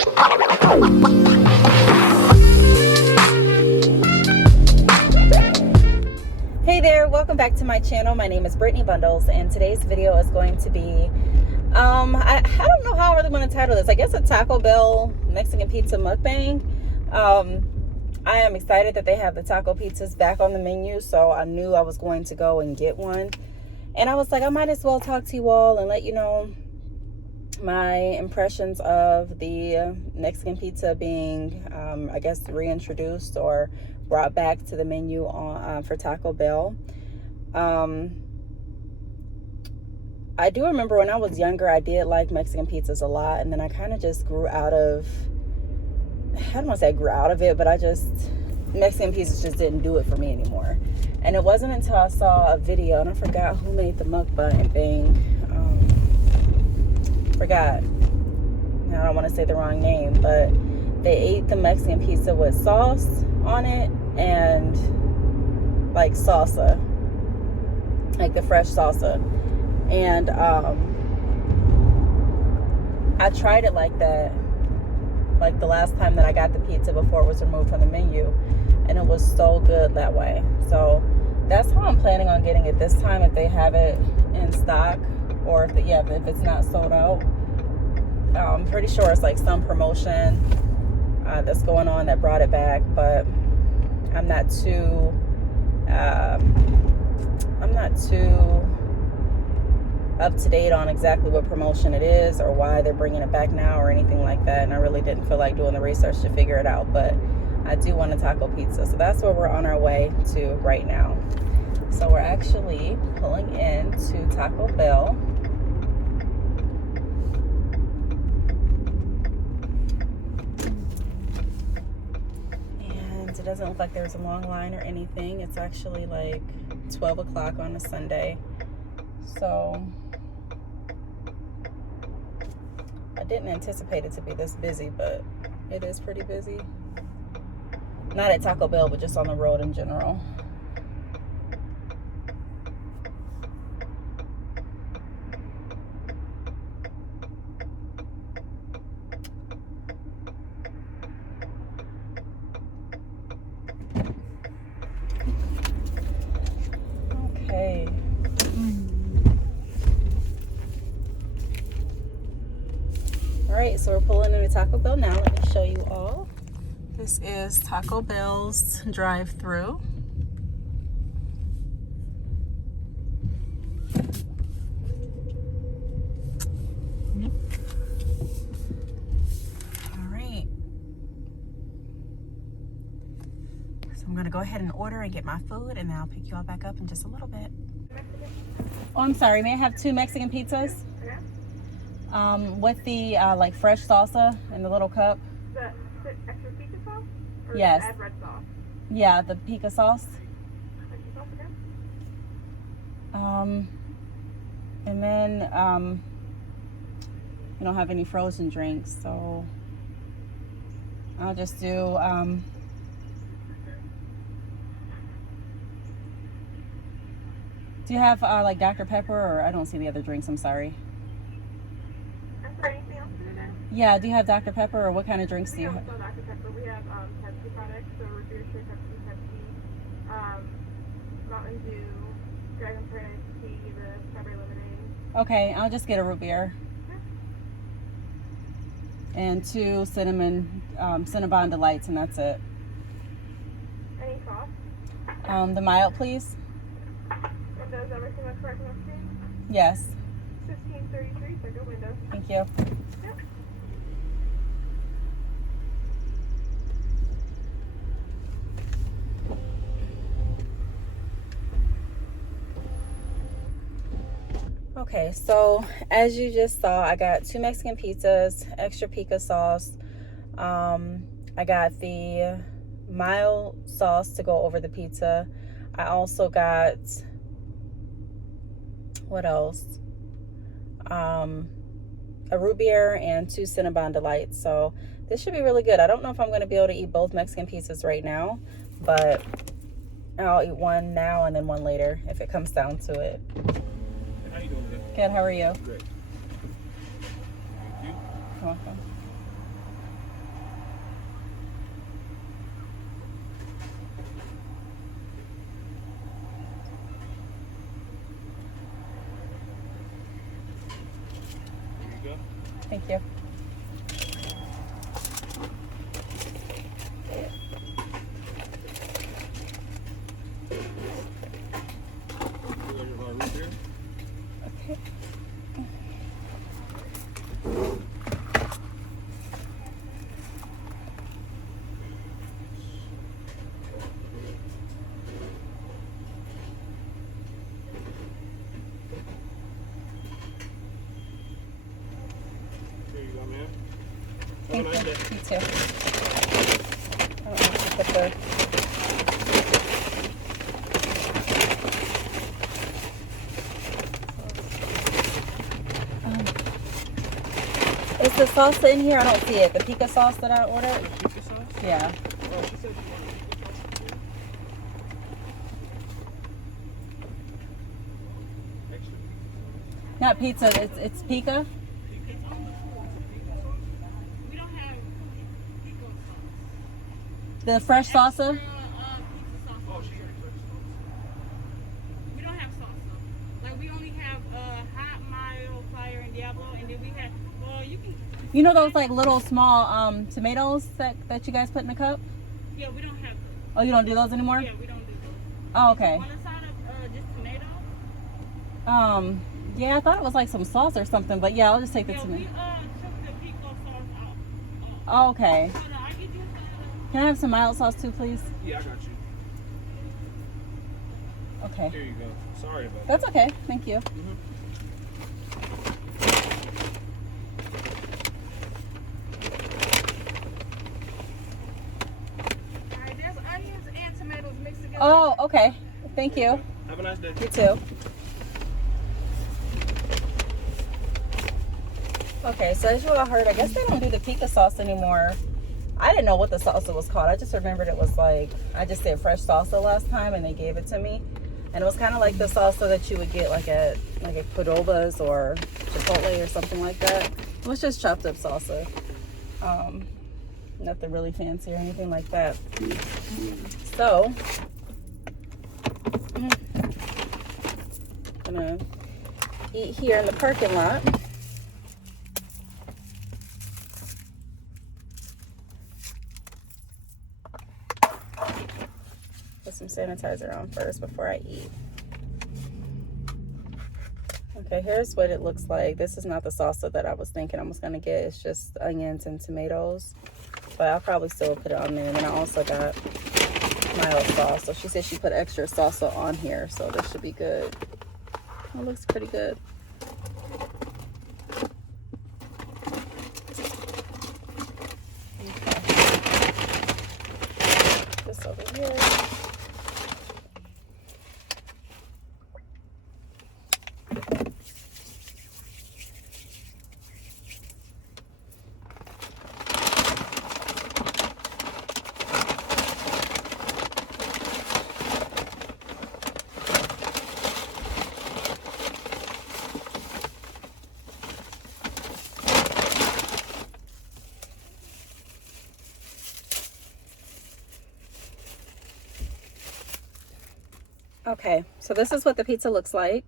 Hey there, welcome back to my channel. My name is Brittney Bundles, and today's video is going to be I don't know how I really want to title this. I guess a Taco Bell Mexican pizza mukbang. I am excited that they have the taco pizzas back on the menu, so I knew I was going to go and get one. And I was like, I might as well talk to you all and let you know my impressions of the Mexican pizza being, I guess, reintroduced or brought back to the menu on for Taco Bell. I do remember when I was younger, I did like Mexican pizzas a lot, and then I kind of just grew out of, I don't want to say I grew out of it, but Mexican pizzas just didn't do it for me anymore. And it wasn't until I saw a video, and I forgot who made the mukbang thing. Forgot. I don't want to say the wrong name, but they ate the Mexican pizza with sauce on it and like salsa, like the fresh salsa. And I tried it like that, like the last time that I got the pizza before it was removed from the menu, and it was so good that way. So that's how I'm planning on getting it this time, if they have it in stock, or if it's not sold out. I'm pretty sure it's like some promotion that's going on that brought it back, but I'm not too up to date on exactly what promotion it is or why they're bringing it back now or anything like that, and I really didn't feel like doing the research to figure it out. But I do want a taco pizza, so that's where we're on our way to right now. So we're actually pulling into Taco Bell. And it doesn't look like there's a long line or anything. It's actually like 12 o'clock on a Sunday. So I didn't anticipate it to be this busy, but it is pretty busy. Not at Taco Bell, but just on the road in general. Okay. All right, so we're pulling into Taco Bell now. Let me show you all. This is Taco Bell's drive-thru. All right. So I'm gonna go ahead and order and get my food, and then I'll pick you all back up in just a little bit. Oh, I'm sorry. May I have 2 Mexican pizzas? With the like fresh salsa in the little cup. The extra pica sauce? Or Yes. Add red sauce? Yeah, the pica sauce. Extra sauce again? And then we don't have any frozen drinks, so I'll just do do you have like Dr. Pepper, or I don't see the other drinks, I'm sorry. I'm sorry, anything else for today? Yeah, do you have Dr. Pepper, or what kind of drinks do you have? We don't sell Dr. Pepper. We have Pepsi products, so root beer, straight Pepsi, Mountain Dew, Dragon Fruit iced tea, the strawberry lemonade. Okay, I'll just get a root beer. And 2 Cinnabon Delights, and that's it. Any sauce? The mild, please. And does everything look correct on the screen? Yes. 1533, second window. Thank you. Yep. Okay, so as you just saw, I got 2 Mexican pizzas, extra pica sauce. I got the mild sauce to go over the pizza. I also got, what else? A root beer and 2 Cinnabon Delights. So this should be really good. I don't know if I'm going to be able to eat both Mexican pizzas right now, but I'll eat one now and then one later if it comes down to it. How you doing today? Good, how are you? Great. Thank you. You're welcome. Thank you. Okay. Here you go, man. Thank Have a nice you. day. You too. I don't know if you put the... Is the salsa in here? I don't see it. The pica sauce that I ordered? Pizza sauce? Yeah. Oh, she said you wanted pizza sauce too? Extra pizza. Not pizza, it's pica. We don't have pico sauce. The fresh salsa. Pizza sauce. Oh, she already took sauce. We don't have salsa. Like we only have hot, mild, fire, and Diablo, and then we have. Well, you can. You know those like little small tomatoes that you guys put in the cup? Yeah, we don't have those. Oh, you don't do those anymore? Yeah, we don't do those. Oh, okay. One side of just tomato. Yeah, I thought it was like some sauce or something, but yeah, I'll just take the Yeah, we tomato. took the pico sauce out. Oh, okay. Hold on, I get you Can I have some mild sauce too, please? Yeah, I got you. Okay. Here you go. Sorry about that. That's okay. Thank you. Alright, there's onions and tomatoes mixed together. Oh, okay. Thank you. Have a nice day. You too. Okay, so as you all heard, I guess they don't do the pica sauce anymore. I didn't know what the salsa was called. I just remembered it was like, I just said fresh salsa last time and they gave it to me. And it was kind of like the salsa that you would get like at Cordova's or Chipotle or something like that. It was just chopped up salsa. Nothing really fancy or anything like that. So, I'm gonna eat here in the parking lot. Put some sanitizer on first before I eat. Okay, here's what it looks like. This is not the salsa that I was thinking I was gonna get. It's just onions and tomatoes. But I'll probably still put it on there. And then I also got mild sauce. So she said she put extra salsa on here, so this should be good. It looks pretty good. Okay. This over here. Okay, so this is what the pizza looks like.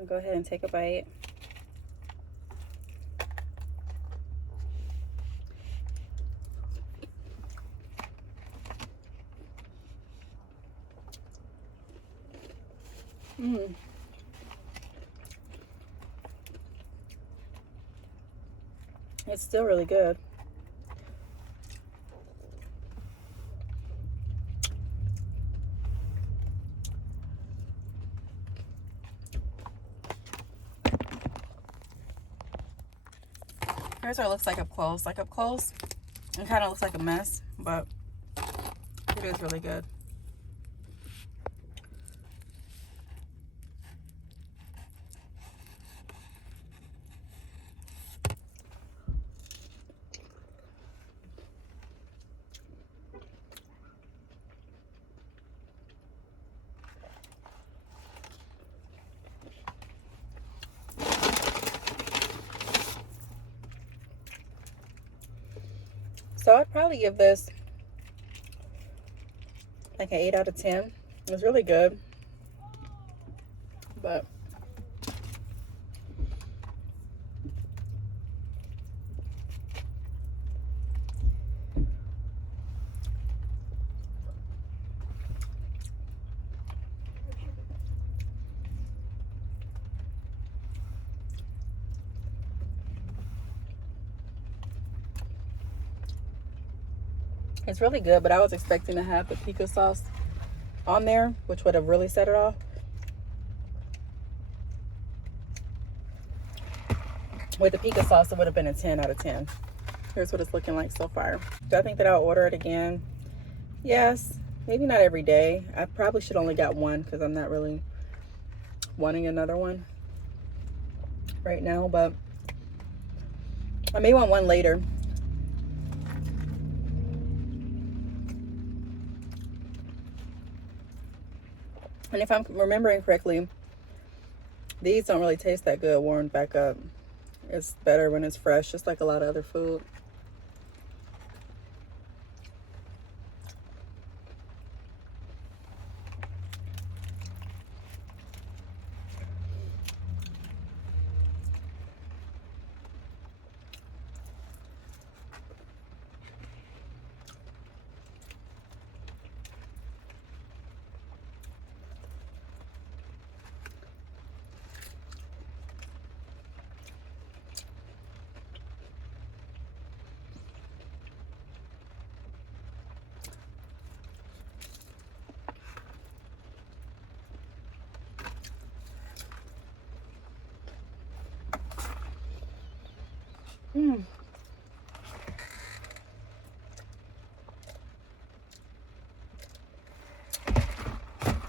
I'll go ahead and take a bite. It's still really good. Here's what it looks like up close. Like up close, it kind of looks like a mess, but it is really good. So I'd probably give this like an 8 out of 10. It's really good, but it's really good. But I was expecting to have the pico sauce on there, which would have really set it off. With the pico sauce, it would have been a 10 out of 10. Here's what it's looking like so far. Do I think that I'll order it again? Yes. Maybe not every day. I probably should only got one because I'm not really wanting another one right now, but I may want one later. And if I'm remembering correctly, these don't really taste that good warmed back up. It's better when it's fresh, just like a lot of other food.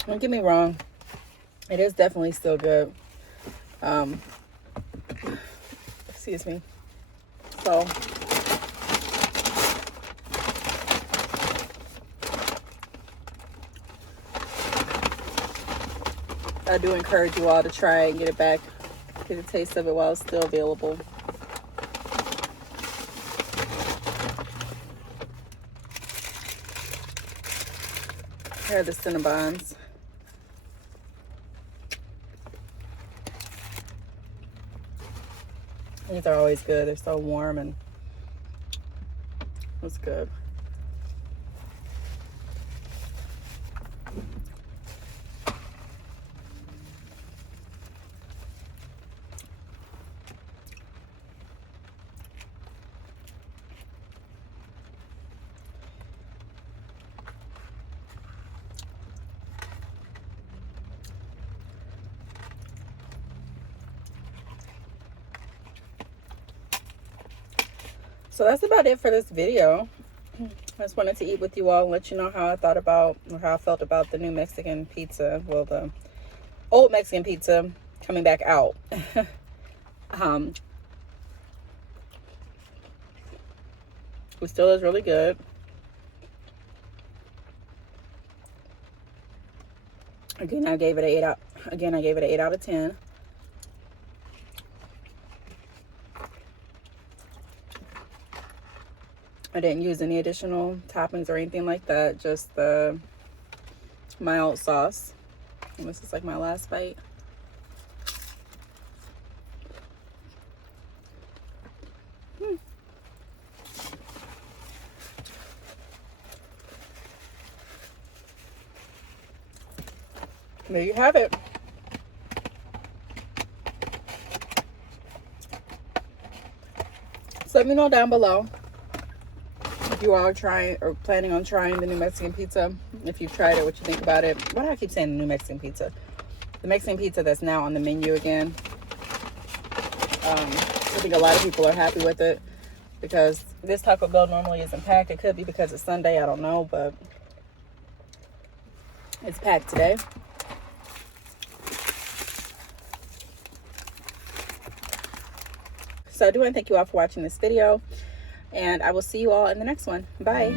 Don't get me wrong, it is definitely still good. Excuse me. So I do encourage you all to try it and get it back, get a taste of it while it's still available. Here are the Cinnabons. These are always good. They're so warm and it's good. So that's about it for this video. I just wanted to eat with you all and let you know how I thought about, or how I felt about the new Mexican pizza. Well, the old Mexican pizza coming back out. It still is really good. Again, I gave it an 8 out of 10. I didn't use any additional toppings or anything like that, just the mild sauce. And this is like my last bite. There you have it. So let me know down below if you all are trying or planning on trying the new Mexican pizza. If you've tried it, what you think about it. Why do I keep saying the new Mexican pizza? The Mexican pizza that's now on the menu again. I think a lot of people are happy with it because this Taco Bell normally isn't packed. It could be because it's Sunday, I don't know, but it's packed today. So I do want to thank you all for watching this video, and I will see you all in the next one. Bye.